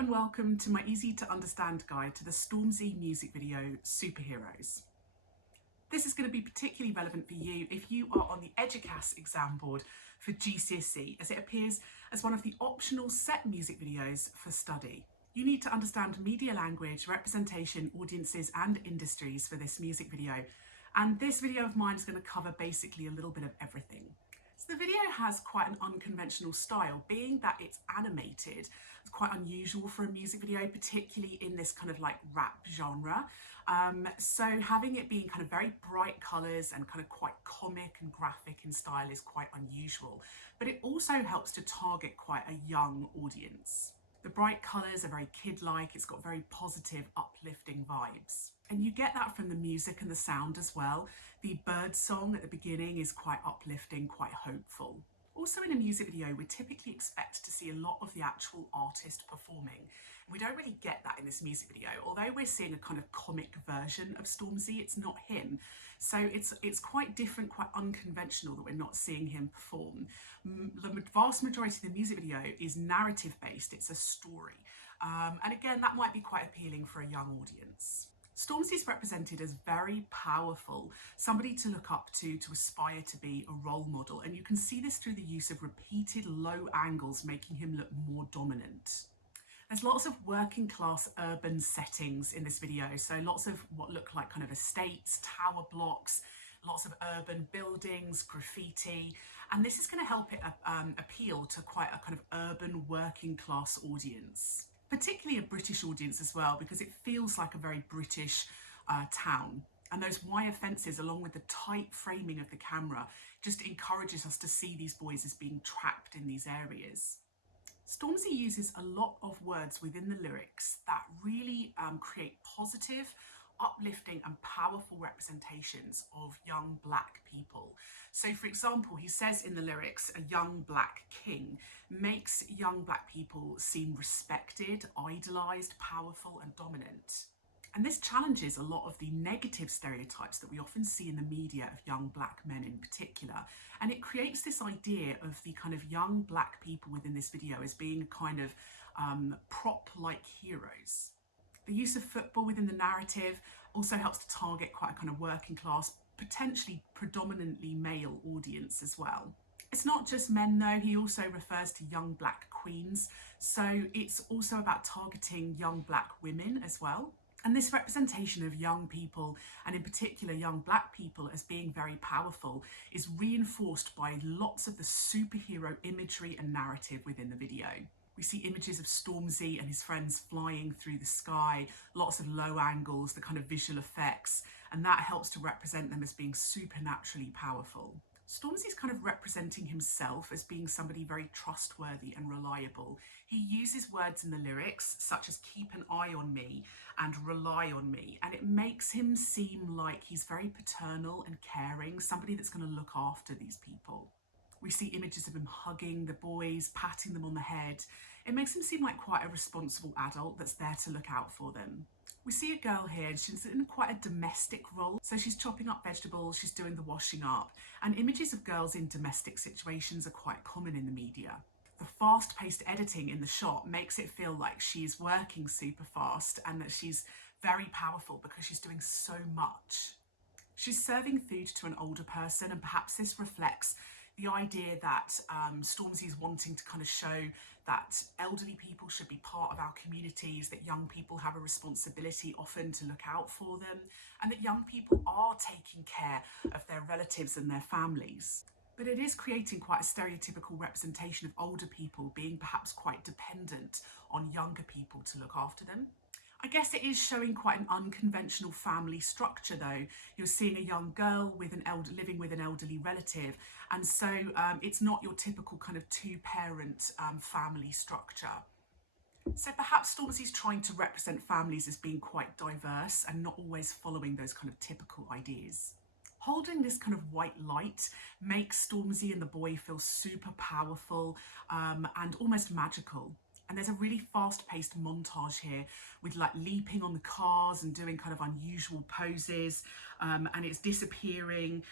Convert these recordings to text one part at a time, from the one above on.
and welcome to my easy to understand guide to the Stormzy music video Superheroes. This is going to be particularly relevant for you if you are on the Eduqas exam board for GCSE, as it appears as one of the optional set music videos for study. You need to understand media language, representation, audiences and industries for this music video, and this video of mine is going to cover basically a little bit of everything. So the video has quite an unconventional style, being that it's animated. It's quite unusual for a music video, particularly in this kind of like rap genre. So having it being kind of very bright colours and kind of quite comic and graphic in style is quite unusual, but it also helps to target quite a young audience. The bright colours are very kid-like, it's got very positive, uplifting vibes. And you get that from the music and the sound as well. The bird song at the beginning is quite uplifting, quite hopeful. Also in a music video, we typically expect to see a lot of the actual artist performing. We don't really get that in this music video. Although we're seeing a kind of comic version of Stormzy, it's not him. So it's quite different, quite unconventional that we're not seeing him perform. The vast majority of the music video is narrative based, it's a story. And again, that might be quite appealing for a young audience. Stormzy is represented as very powerful, somebody to look up to aspire to be a role model. And you can see this through the use of repeated low angles, making him look more dominant. There's lots of working class urban settings in this video. So lots of what look like kind of estates, tower blocks, lots of urban buildings, graffiti. And this is going to help it appeal to quite a kind of urban working class audience. Particularly a British audience as well, because it feels like a very British town. And those wire fences, along with the tight framing of the camera, just encourages us to see these boys as being trapped in these areas. Stormzy uses a lot of words within the lyrics that really create positive, uplifting and powerful representations of young black people. So for example, he says in the lyrics, a young black king makes young black people seem respected, idolized, powerful and dominant. And this challenges a lot of the negative stereotypes that we often see in the media of young black men in particular. And it creates this idea of the kind of young black people within this video as being a kind of prop-like heroes. The use of football within the narrative also helps to target quite a kind of working class, potentially predominantly male audience as well. It's not just men though, he also refers to young black queens. So it's also about targeting young black women as well. And this representation of young people, and in particular young black people, as being very powerful is reinforced by lots of the superhero imagery and narrative within the video. We see images of Stormzy and his friends flying through the sky, lots of low angles, the kind of visual effects, and that helps to represent them as being supernaturally powerful. Stormzy's kind of representing himself as being somebody very trustworthy and reliable. He uses words in the lyrics such as keep an eye on me and rely on me, and it makes him seem like he's very paternal and caring, somebody that's going to look after these people. We see images of him hugging the boys, patting them on the head. It makes him seem like quite a responsible adult that's there to look out for them. We see a girl here, and she's in quite a domestic role. So she's chopping up vegetables, she's doing the washing up, and images of girls in domestic situations are quite common in the media. The fast-paced editing in the shot makes it feel like she's working super fast and that she's very powerful because she's doing so much. She's serving food to an older person, and perhaps this reflects the idea that Stormzy is wanting to kind of show that elderly people should be part of our communities, that young people have a responsibility often to look out for them, and that young people are taking care of their relatives and their families. But it is creating quite a stereotypical representation of older people being perhaps quite dependent on younger people to look after them. I guess it is showing quite an unconventional family structure though. You're seeing a young girl with living with an elderly relative, and so it's not your typical kind of two-parent family structure. So perhaps Stormzy's trying to represent families as being quite diverse and not always following those kind of typical ideas. Holding this kind of white light makes Stormzy and the boy feel super powerful and almost magical. And there's a really fast-paced montage here with like leaping on the cars and doing kind of unusual poses, and it's disappearing.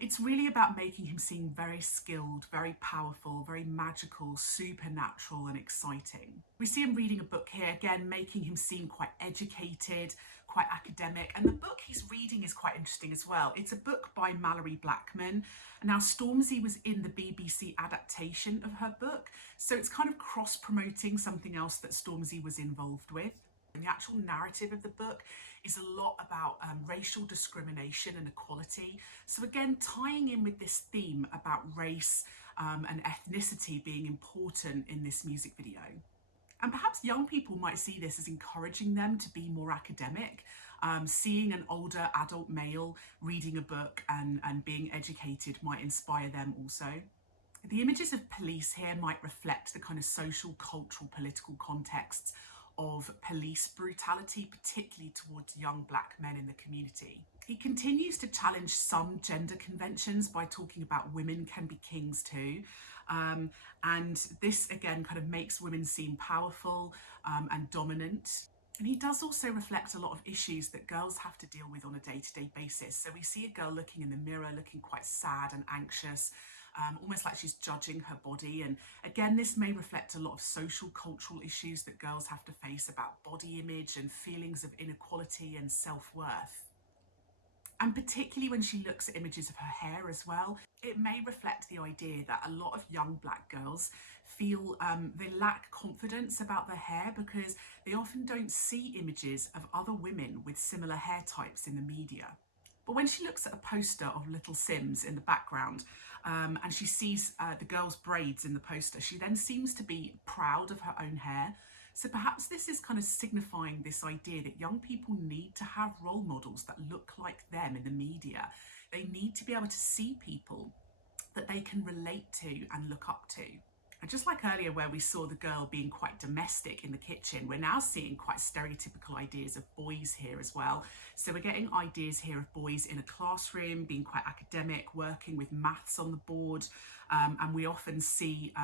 It's really about making him seem very skilled, very powerful, very magical, supernatural and exciting. We see him reading a book here, again, making him seem quite educated, quite academic. And the book he's reading is quite interesting as well. It's a book by Mallory Blackman. Now, Stormzy was in the BBC adaptation of her book, so it's kind of cross-promoting something else that Stormzy was involved with. And the actual narrative of the book is a lot about racial discrimination and equality. So again, tying in with this theme about race and ethnicity being important in this music video. And perhaps young people might see this as encouraging them to be more academic. Seeing an older adult male reading a book and being educated might inspire them also. The images of police here might reflect the kind of social, cultural, political contexts of police brutality, particularly towards young black men in the community. He continues to challenge some gender conventions by talking about women can be kings too. And this again kind of makes women seem powerful and dominant. And he does also reflect a lot of issues that girls have to deal with on a day-to-day basis. So we see a girl looking in the mirror, looking quite sad and anxious, almost like she's judging her body. And again, this may reflect a lot of social, cultural issues that girls have to face about body image and feelings of inequality and self-worth. And particularly when she looks at images of her hair as well, it may reflect the idea that a lot of young black girls feel they lack confidence about their hair because they often don't see images of other women with similar hair types in the media. But when she looks at a poster of Little Sims in the background and she sees the girl's braids in the poster, she then seems to be proud of her own hair. So perhaps this is kind of signifying this idea that young people need to have role models that look like them in the media. They need to be able to see people that they can relate to and look up to. And just like earlier where we saw the girl being quite domestic in the kitchen, we're now seeing quite stereotypical ideas of boys here as well. So we're getting ideas here of boys in a classroom, being quite academic, working with maths on the board. And we often see,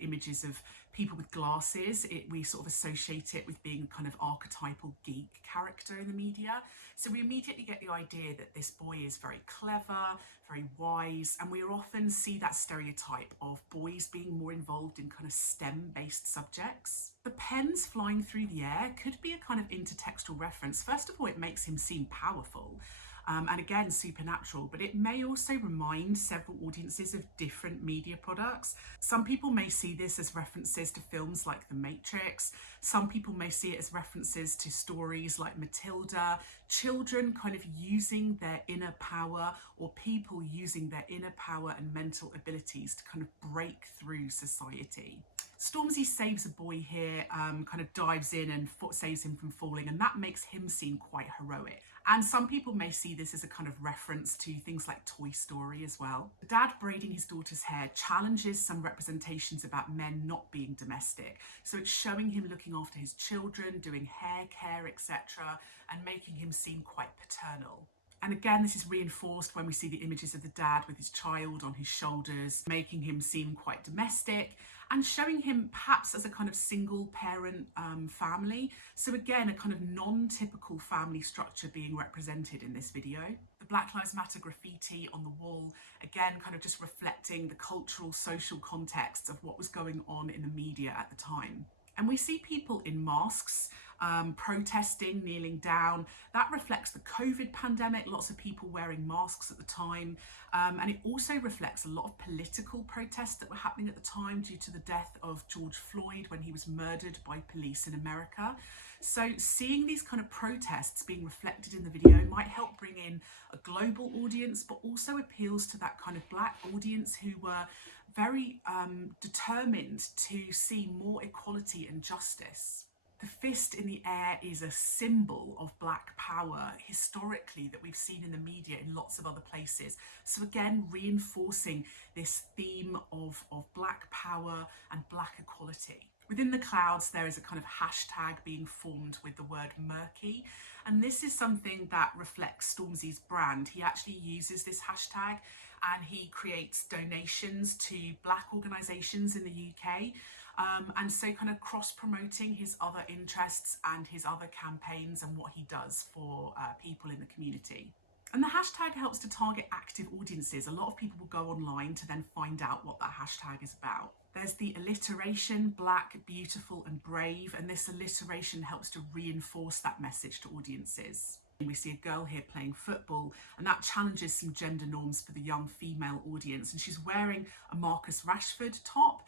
images of people with glasses. We sort of associate it with being a kind of archetypal geek character in the media. So we immediately get the idea that this boy is very clever, very wise, and we often see that stereotype of boys being more involved in kind of STEM-based subjects. The pens flying through the air could be a kind of intertextual reference. First of all, it makes him seem powerful. And again, supernatural, but it may also remind several audiences of different media products. Some people may see this as references to films like The Matrix. Some people may see it as references to stories like Matilda, children kind of using their inner power or people using their inner power and mental abilities to kind of break through society. Stormzy saves a boy here, kind of dives in and saves him from falling, and that makes him seem quite heroic. And some people may see this as a kind of reference to things like Toy Story as well. The dad braiding his daughter's hair challenges some representations about men not being domestic. So it's showing him looking after his children, doing hair care, etc., and making him seem quite paternal. And again, this is reinforced when we see the images of the dad with his child on his shoulders, making him seem quite domestic and showing him perhaps as a kind of single parent family. So again, a kind of non-typical family structure being represented in this video. The Black Lives Matter graffiti on the wall, again, kind of just reflecting the cultural, social context of what was going on in the media at the time. And we see people in masks, protesting, kneeling down. That reflects the COVID pandemic, lots of people wearing masks at the time. And it also reflects a lot of political protests that were happening at the time due to the death of George Floyd when he was murdered by police in America. So seeing these kind of protests being reflected in the video might help bring in a global audience, but also appeals to that kind of Black audience who were very determined to see more equality and justice. The fist in the air is a symbol of Black power historically that we've seen in the media in lots of other places. So again, reinforcing this theme of Black power and Black equality. Within the clouds, there is a kind of hashtag being formed with the word murky. And this is something that reflects Stormzy's brand. He actually uses this hashtag and he creates donations to Black organisations in the UK. And so kind of cross-promoting his other interests and his other campaigns and what he does for people in the community. And the hashtag helps to target active audiences. A lot of people will go online to then find out what that hashtag is about. There's the alliteration, black, beautiful and brave, and this alliteration helps to reinforce that message to audiences. We see a girl here playing football, and that challenges some gender norms for the young female audience, and she's wearing a Marcus Rashford top,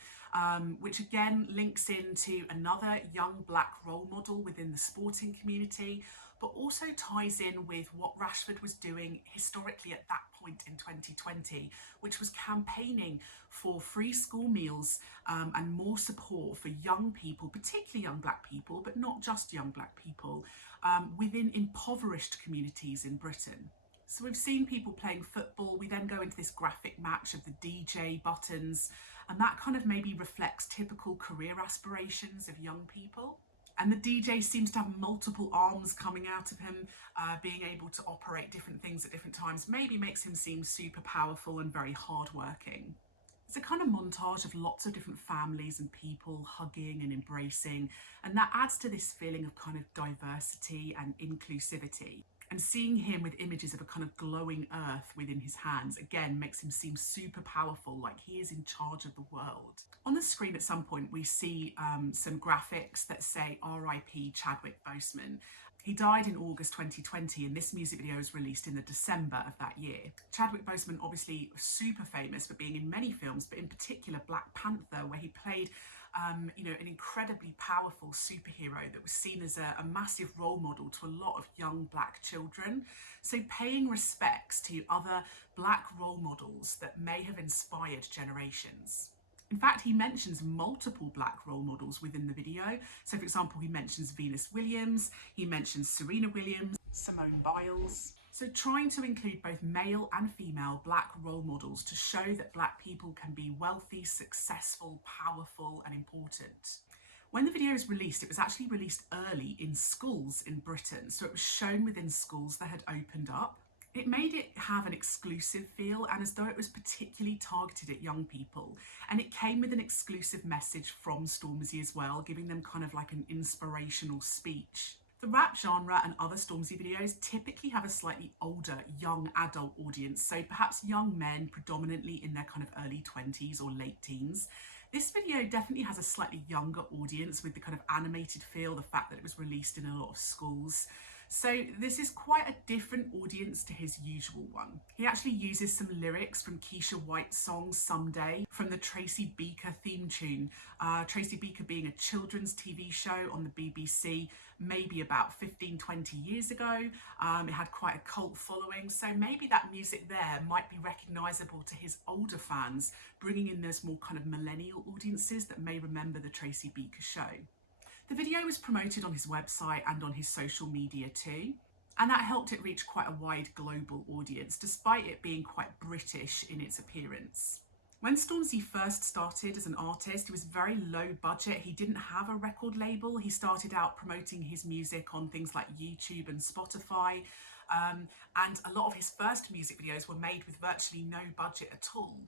which again links into another young black role model within the sporting community, but also ties in with what Rashford was doing historically at that point in 2020, which was campaigning for free school meals and more support for young people, particularly young black people, but not just young black people, within impoverished communities in Britain. So we've seen people playing football. We then go into this graphic match of the DJ buttons, and that kind of maybe reflects typical career aspirations of young people. And the DJ seems to have multiple arms coming out of him, being able to operate different things at different times, maybe makes him seem super powerful and very hardworking. It's a kind of montage of lots of different families and people hugging and embracing, and that adds to this feeling of kind of diversity and inclusivity. And seeing him with images of a kind of glowing earth within his hands, again, makes him seem super powerful, like he is in charge of the world. On the screen at some point, we see some graphics that say RIP Chadwick Boseman. He died in August 2020, and this music video was released in the December of that year. Chadwick Boseman, obviously super famous for being in many films, but in particular Black Panther, where he played an incredibly powerful superhero that was seen as a massive role model to a lot of young black children. So paying respects to other black role models that may have inspired generations. In fact, he mentions multiple black role models within the video. So for example, he mentions Venus Williams, he mentions Serena Williams, Simone Biles. So trying to include both male and female black role models to show that black people can be wealthy, successful, powerful and important. When the video was released, it was actually released early in schools in Britain. So it was shown within schools that had opened up. It made it have an exclusive feel, and as though it was particularly targeted at young people. And it came with an exclusive message from Stormzy as well, giving them kind of like an inspirational speech. The rap genre and other Stormzy videos typically have a slightly older, young adult audience, so perhaps young men predominantly in their kind of early 20s or late teens. This video definitely has a slightly younger audience with the kind of animated feel, the fact that it was released in a lot of schools. So this is quite a different audience to his usual one. He actually uses some lyrics from Keisha White's song Someday from the Tracy Beaker theme tune. Tracy Beaker being a children's TV show on the BBC maybe about 15-20 years ago. It had quite a cult following, so maybe that music there might be recognisable to his older fans, bringing in those more kind of millennial audiences that may remember the Tracy Beaker show. The video was promoted on his website and on his social media too, and that helped it reach quite a wide global audience, despite it being quite British in its appearance. When Stormzy first started as an artist, he was very low budget. He didn't have a record label. He started out promoting his music on things like YouTube and Spotify, and a lot of his first music videos were made with virtually no budget at all.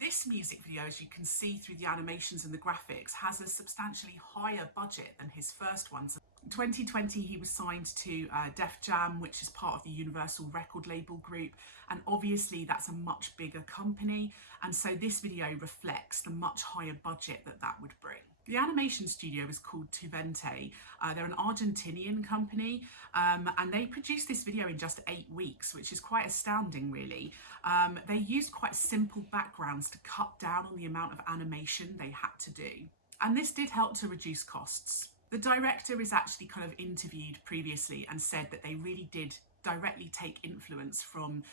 This music video, as you can see through the animations and the graphics, has a substantially higher budget than his first ones. In 2020, he was signed to Def Jam, which is part of the Universal Record Label group, and obviously that's a much bigger company, and so this video reflects the much higher budget that that would bring. The animation studio is called Tuvente. They're an Argentinian company, and they produced this video in just 8 weeks, which is quite astounding, really. They used quite simple backgrounds to cut down on the amount of animation they had to do. And this did help to reduce costs. The director is actually kind of interviewed previously and said that they really did directly take influence from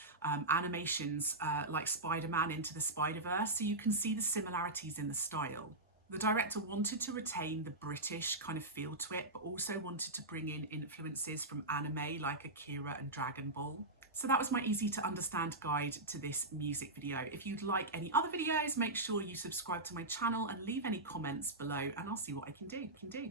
animations like Spider-Man Into the Spider-Verse, so you can see the similarities in the style. The director wanted to retain the British kind of feel to it, but also wanted to bring in influences from anime like Akira and Dragon Ball. So that was my easy to understand guide to this music video. If you'd like any other videos, make sure you subscribe to my channel and leave any comments below, and I'll see what I can do.